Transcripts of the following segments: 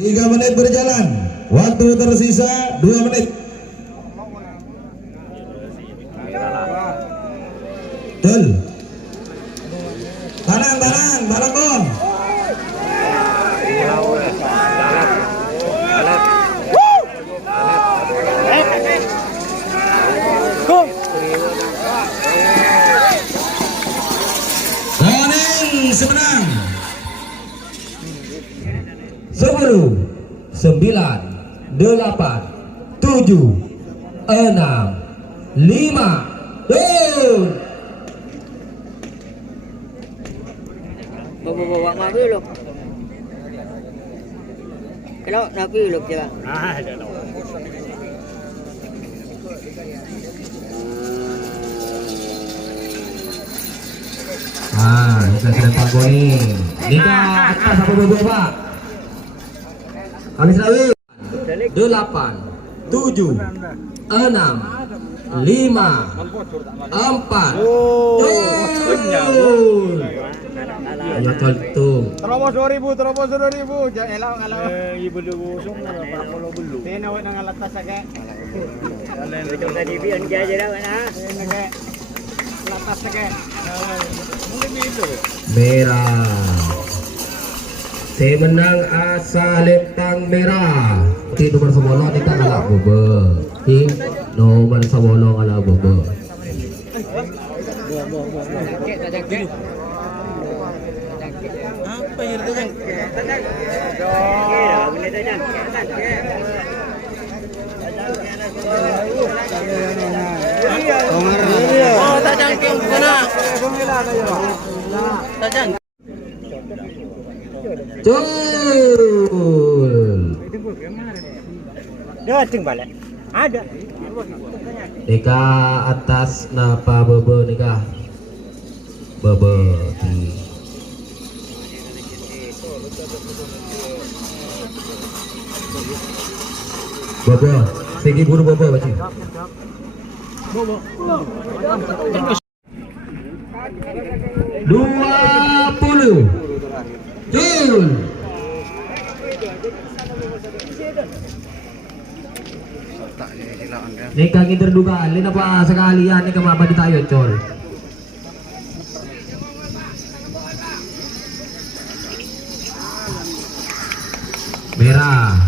3 menit berjalan. Waktu tersisa 2 menit. Betul. Tanang gol. Koneng semenang. 10, 9, 8, 7, 6, 5, gol. Bawa mabilog. Kalau nabilog dia. Bisa sedang Pak Goni. Liga atas apa bobo Pak? Kami selalu 8, 7, 6, 5, 4. Ayo tolong. Terobos 2000, jangan elang. Ibu dulu usung kalau belu. Tinawat ng alatas age. Ito tadi biyan dia aja dah mana. Age. Alatas age. Muli itu. Merah. Saya menang asal letang merah. Di nomor 10 kita kalah bobo. Di nomor 10 kalah bobo. Apa yang itu? Oh, tajang king sana. Tajang. Cul. Dia cing balik. Ada. Nika atas napa bobo nika. Bobo di bobo, segi buru bobo baci. Bobo. 20. Jul. Nika kita terduga, lina pa sekalian nika mabadi tayo col. Merah.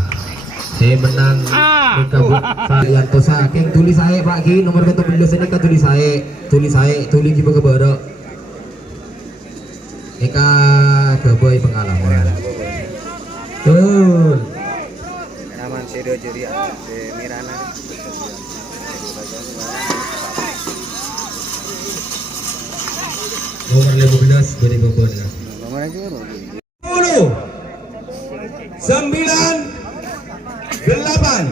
Saya menang nika varian tosa keng tulis saya Pak Ki nomor 17 nika tulis saya tulis ki begebara. Nika boboy pengalaman. Betul. Aman sedo juri Mirana. Nomor 15 boleh bobo nika. Nomor aja 10, 9, 8,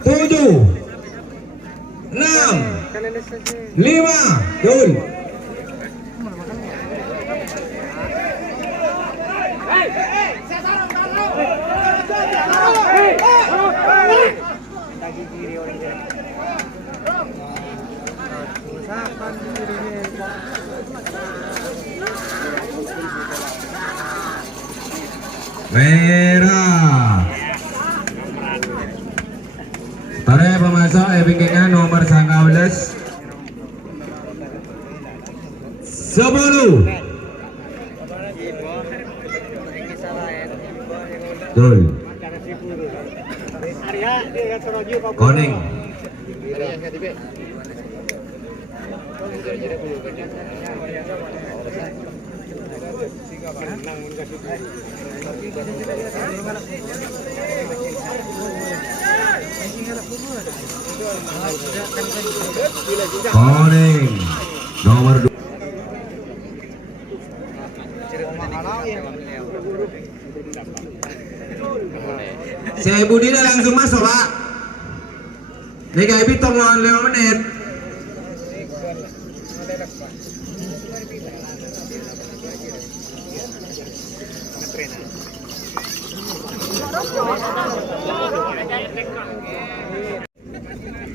7, 6, 5, gol. Merah. Para pemasok bingkingnya nomor 19. 10. Betul. Koneng. Koneng nomor 2. Saya Budi langsung masuk Pak. DKI tolong 5 menit.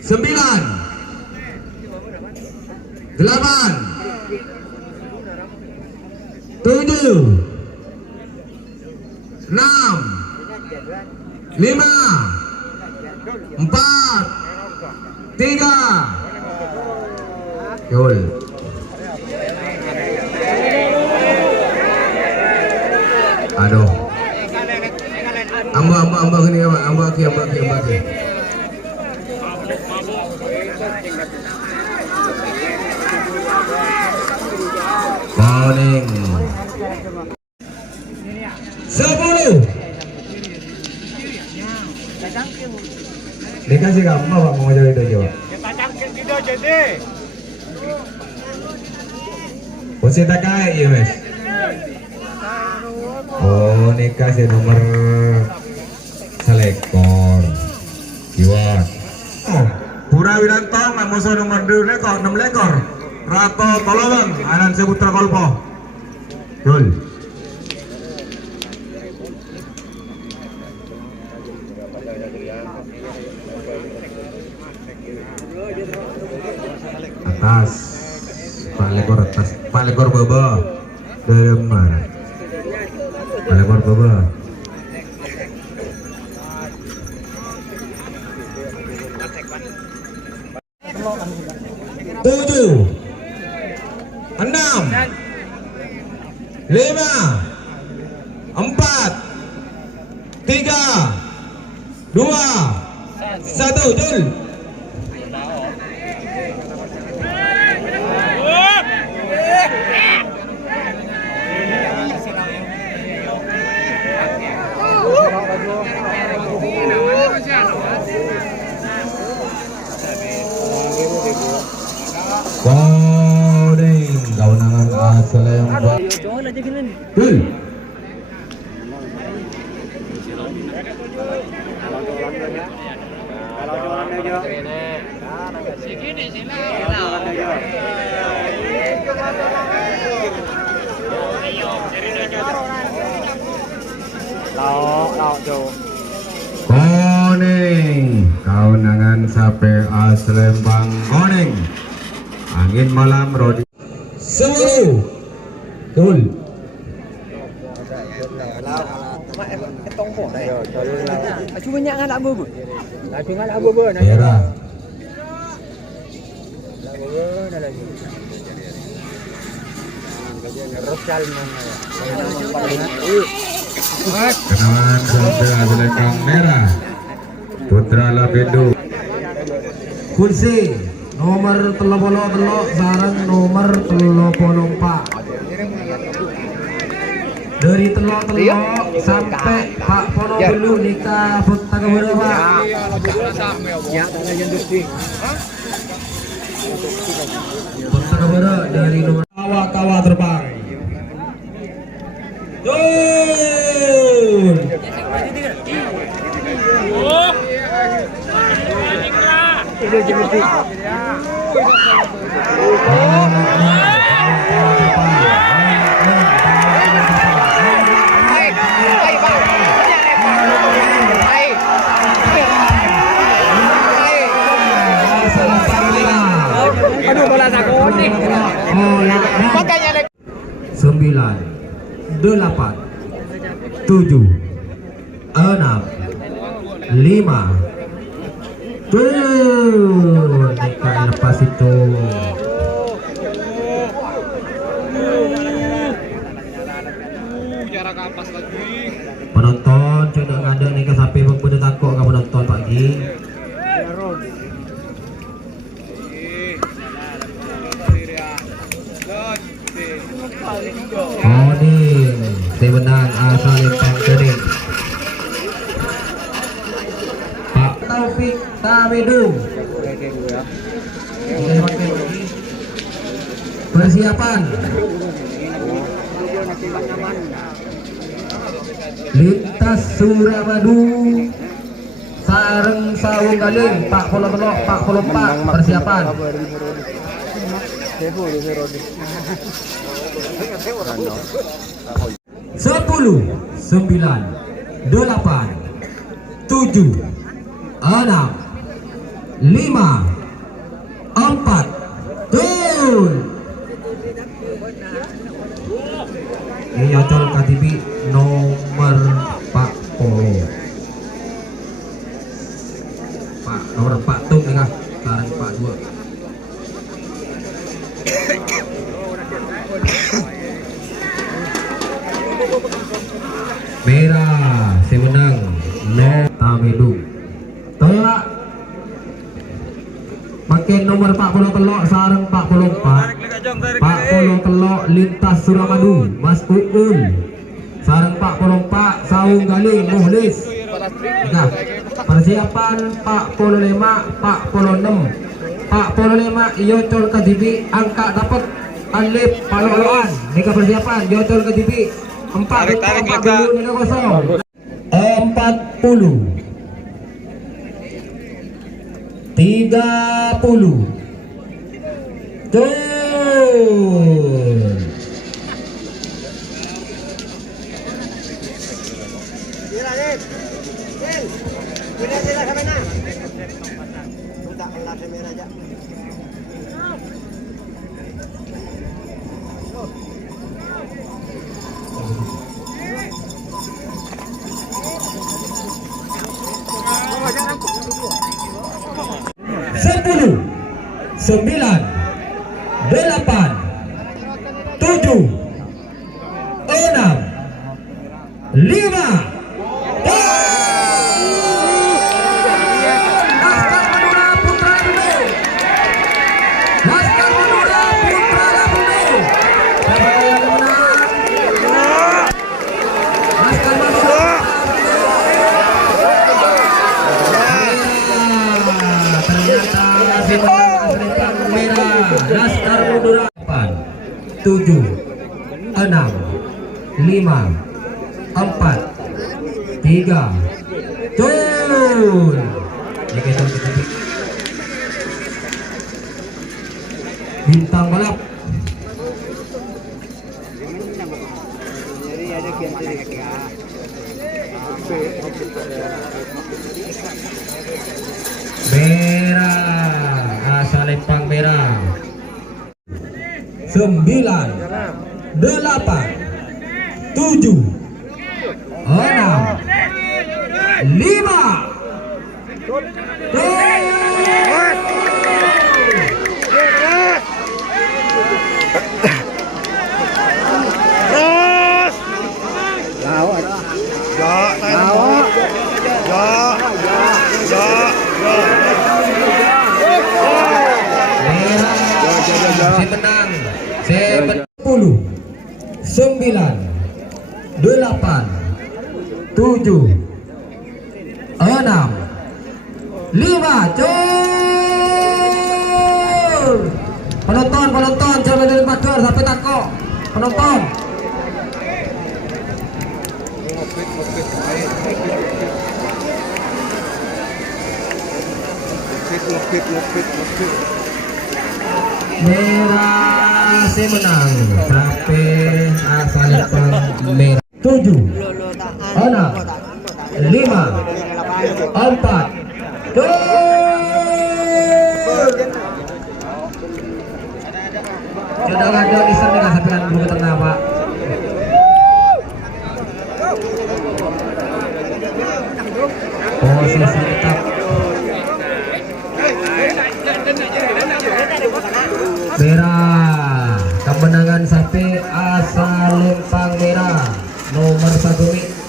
Sembilan, 8, 7, 6, 5, 4, 3. Yul. Aduh. Amba gini apa? Amba aki. Kuning. 10. Dikasih kamu Pak mau jadi dojo. Kita cangkir di dojo deh. Posisi takai ya Mas. Oh nikah sih nomor selekor. Kiwat. Oh, Pura Wiranto musuh nomor 2 lekor 6 lekor. Rato Tolong Anan Seputra Kolpo. Yul. Atas Pak Lekor Baba Demar Pak Lekor Baba 7, 6, 5, 4, 3, 2, 1, Jul. Kuning kewenangan asal yang buat Jul. Kuning kewenangan sampai Aslembang kuning angin malam rodi 10 Jul. Merah. Kenalan sampai Aslembang merah Putra Lapindo kursi nomor 33 sarang nomor 34 dari telok sampai Pak Pono dulu nikah Putra Kebura Pak. Putra Kebura dari nomor kawa terbang. Tuh. Aduh, bola sakon nih. 9, 8, 7, 6, 5, 4, 3, 2, nikah lepas itu. Jarak kapas lagi. Penonton coba ngada nikah sampai berbeda takut kamu nonton pagi. Kuning menang asal Lempang Kuning Pak Taufik Tamedung. Persiapan lintas Suramadu sareng sawung galing Pak Polo Telok Pak Polo Pak persiapan 10, 9, 8, 7, 6, 5, 4, 2. Ini nyocol KTP nomor Pak Polo. Merah si menang no Tamedu. Tolak makin nomor 40 telok sarang 44 40 telok lintas Suramadu Mas Uul sarang 44 Saung Galing Muhlis. Nah, persiapan 45 46 45 Yocol Kadibi angka dapat Alif Paloloan. Mereka persiapan Yocol Kadibi 40 40 30 Tuh. Sepuluh, 9, 8, 7, 6, 5. Laskar Madura 8 7 6 5 4 3 Tun. Bintang balap merah asal Lempang merah 9 8 7 6 5 4 si menang 10 9 8 7 6 5 cur. Penonton jangan dari pagar sampai tako penonton. Merah si menang sampai asal Lempang merah 7 6 5 4 sudah ada lisan dengan sampean bulu tengah Pak. Posisi tetap merah kemenangan sampai asal Lempang merah nomor 1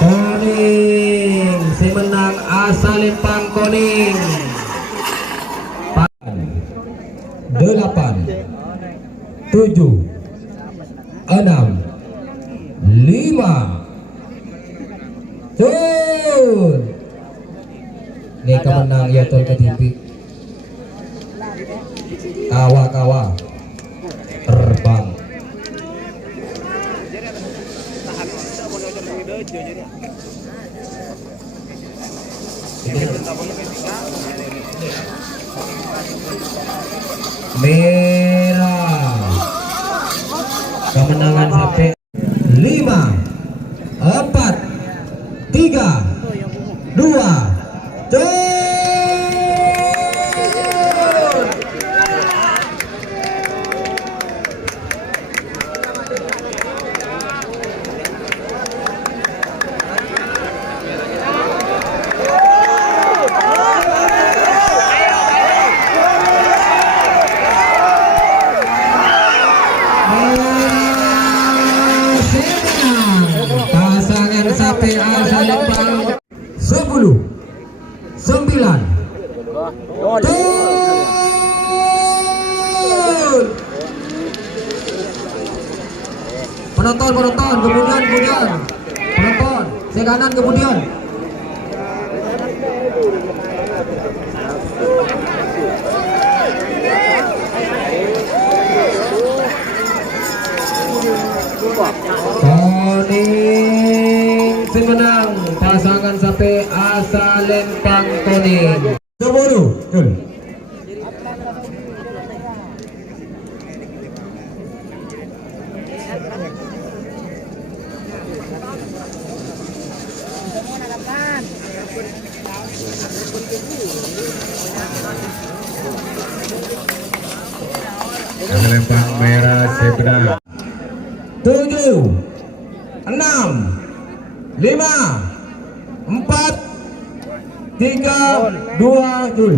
Koning si menang asal Lempang Koning 8 7 6 5 Tun. Ini kemenang ya Tun Kedipi kawa terbang merah kemenangan sampai 5 4 3 2 1 Penonton, kemudian. Penonton, saya kanan kemudian. Toning semenang pasangan sampai Asa Lempang Toning. 10 Jul. Lempang merah sebenar 7 6 5 4 3 2 Jul.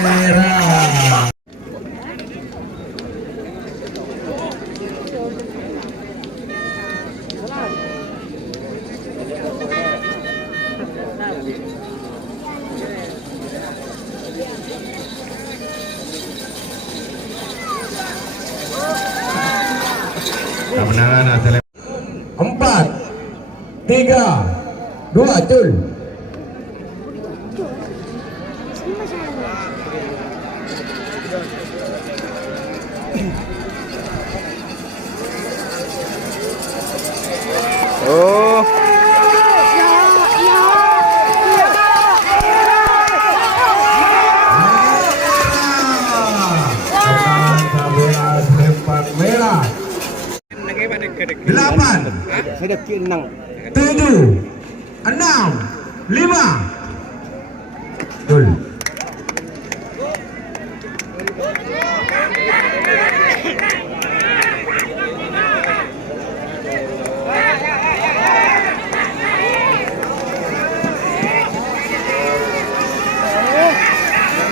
Merah. Kemenangan hasil 4 3 2 Jul. Oh. Lempang merah 8 7 6 5 Jul.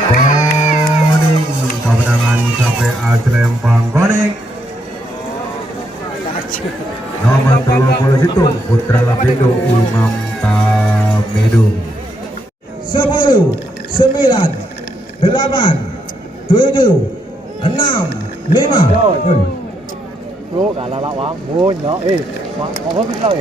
Koning kemenangan sampai Asa Lempang Koning. Nomor 20 itu Putra Lapindo Imam Tamedung. 10 9 8 7 6 5 Jul. Bro, cả là lạ quá. Bro, nhỏ. Ê, mà có biết đâu.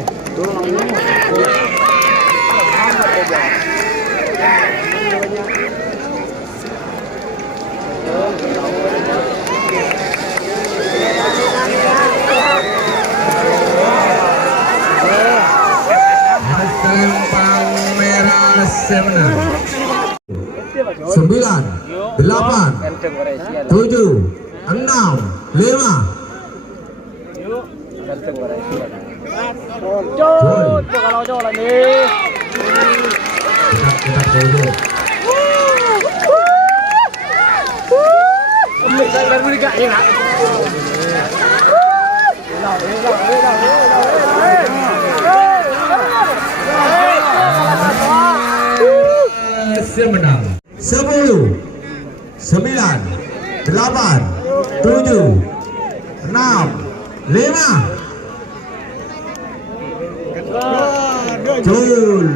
Asa Lempang merah semenang 9 8 7 6 5 Chốt, kalau cho là đi. kita dulu. Mình sẽ lên đi cạnh hả? Semenang 10 9 8 7 6 5 Jul.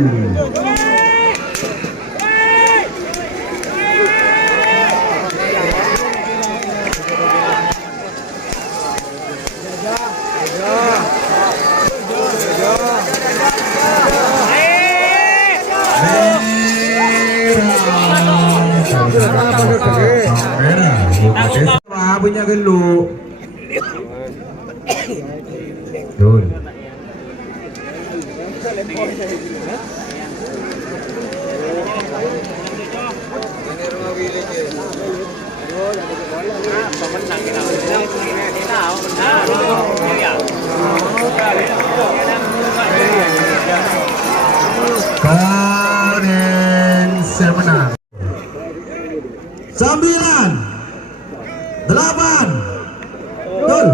Merah. Punya gelu. Jul. Konen semenang 9 8 Jul.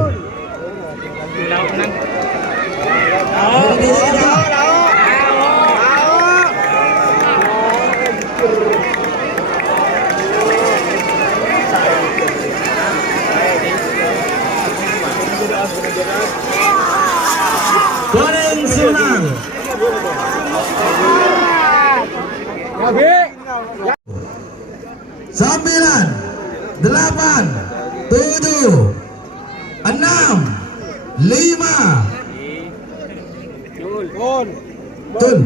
Sembilan, delapan, tujuh, enam, lima. Tun.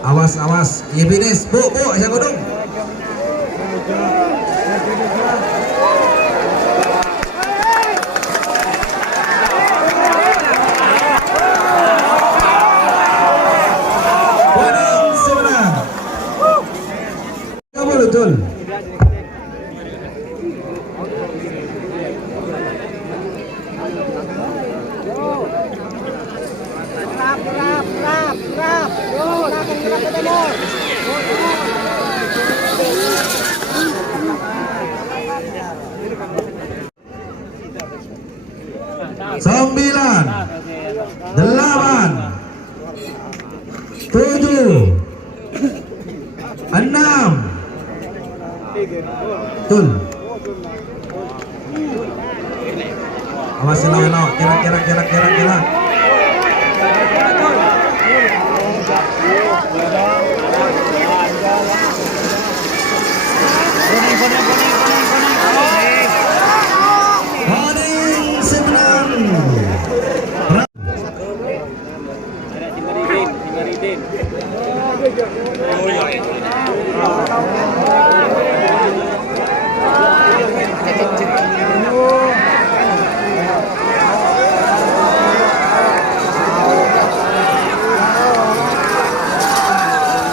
Awas, awas. Iya finish. Bu, saya godong. Godong sebenarnya. Kamu betul. Sembilan, delapan, tujuh, enam, tun. Awas selalu, kira.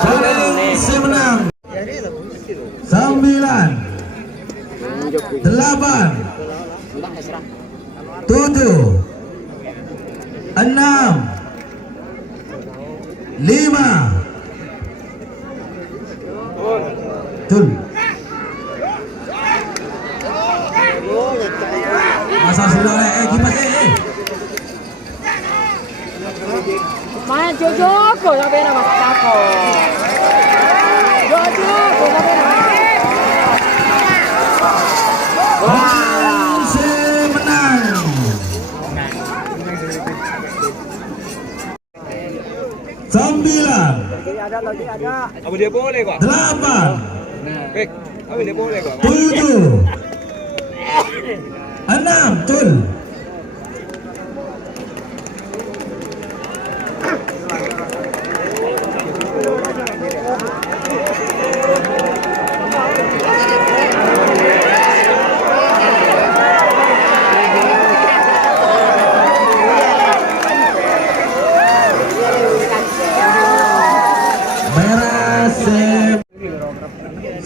Boning sebenang. Sembilan, delapan, tujuh, enam, lima, tun. Masa sudah gimana Main Jojo kok sampai nama Kako. Jojo kok sampai nama. Menang. Sembilan. Apa dia boleh kok? Delapan. Bek, apa dia boleh kok? Tujuh. Enam. Tun.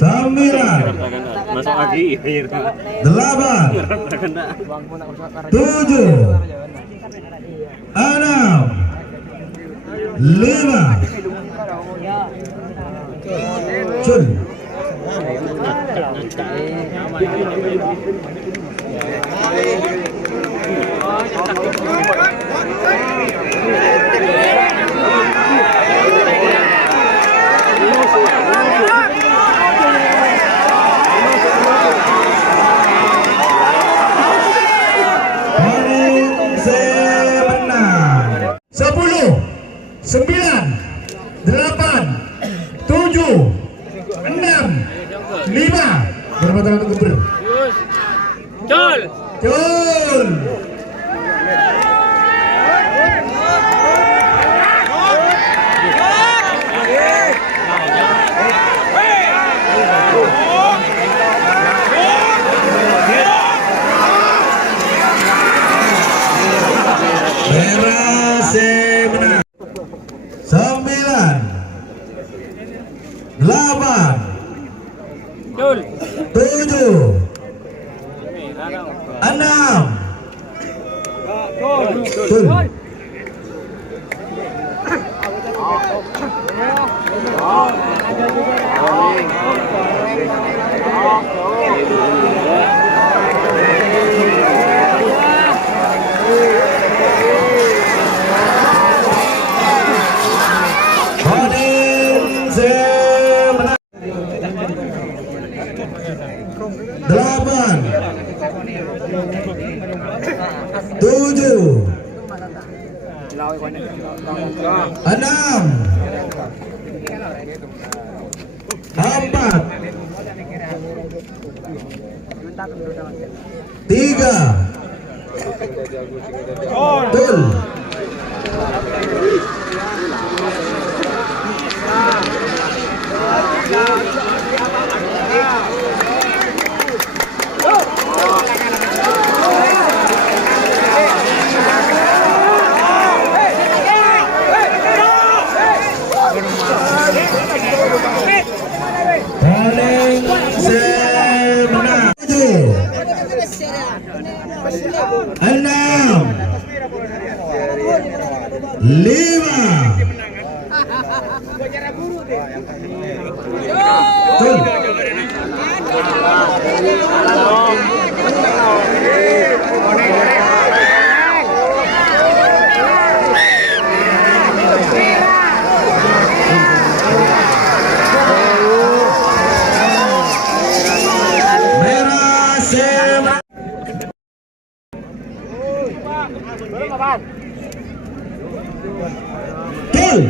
Sembilan, delapan, tujuh, enam, lima, cun. Sepuluh, sembilan, delapan, tujuh, enam, lima. Berapa tahun untuk ber? Jol. Jol. Menang. Sembilan, delapan, tujuh, enam, tujuh. Delapan, 7 6 4 3 Betul. Paling semenang 7 6 5 Betul. Merah semenang. Betul.